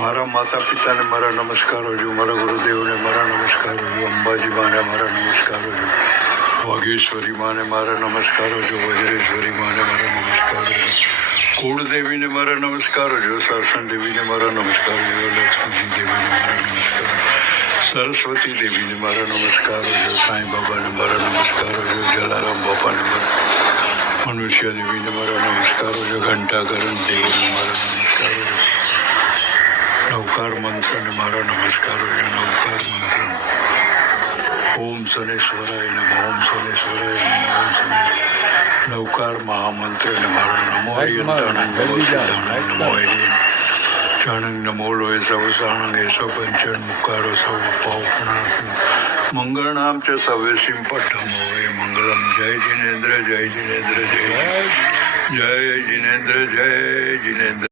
મારા માતા પિતાને મારા નમસ્કારો જો, મારા ગુરુદેવને મારા નમસ્કારો જો, અંબાજી માને મારા નમસ્કારો જો, વાઘેશ્વરી માને મારા નમસ્કારો જો, વજ્રેશ્વરી માને મારા નમસ્કારો જો, કુળદેવીને મારા નમસ્કારો જો, સાસણ દેવીને મારા નમસ્કારો જો, લક્ષ્મીજી દેવીને મારા નમસ્કારો, સરસ્વતી દેવીને મારા નમસ્કારો જો, સાંઈ બાબાને મારા નમસ્કારો જો, જલારામ બાપાને મારા, મનુષ્ય દેવીને મારા નમસ્કારો જો, ઘંટાકરણ દેવીને મારા નમસ્કારો જો, નવકાર મંત્રને મારા નમસ્કારો છે. નવકાર મંત્ર ઓમ શનેશ્વરાય નમઃ, ઓમ શનેશ્વરાય નમઃ, ઓમ શને નવકાર મહામંત્રને મારા નમો યંતાણંગ નમો સિદ્ધાણંગ નમો ચાણંગ નમો લોય સવ સાણંગ એસો પંચન મુકારો સવ પાવનાથિ મંગળનામ ચ સવેશિમ પઠ્ઠમ હોય મંગલમ. જય જિનેન્દ્ર, જય જિનેન્દ્ર, જય જય જિનેન્દ્ર, જય જિનેન્દ્ર.